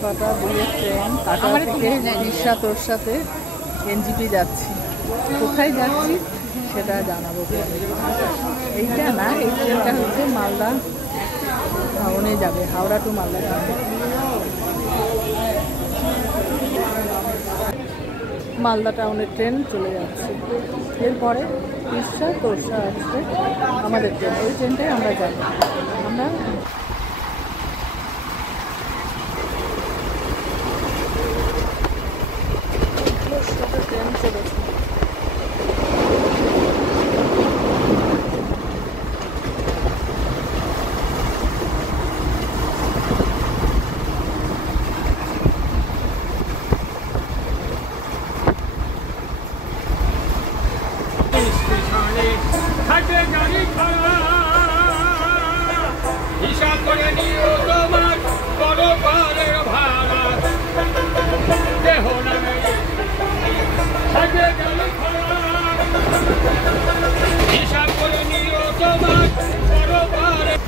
ছটা দুইয়ের ট্রেন কাটা থেকে রিক্সা তোর সাথে এনজিপি যাচ্ছি। কোথায় যাচ্ছি সেটা জানাবো। এইটা না, এই ট্রেনটা হচ্ছে মালদা টাউনে যাবে, হাওড়া টু মালদা টাউনে। মালদা টাউনের ট্রেন চলে যাচ্ছে। এরপরে রিক্সা তোরসা আসবে আমাদের ট্রেন, ওই ট্রেনটাই আমরা যাব। আমরা ট্রেন চলেছে। হিসাব করে নিও তোমার পরপারের ভাড়া দেহ নামে থাকে গালি হিসাব করে নিও তোমার পরপারে।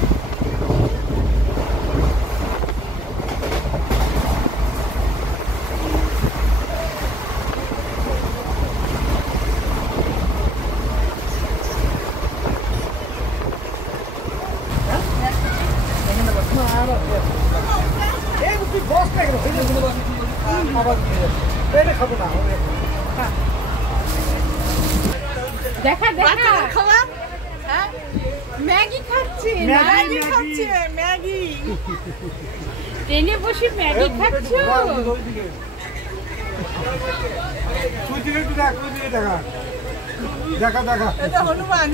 দেখা দেখা খাওয়া ম্যাগি খাচ্ছে, ম্যাগি খাচ্ছে, ম্যাগি ট্রেনে বসে ম্যাগি খাচ্ছো। দেখা দেখা এটা হনুমান।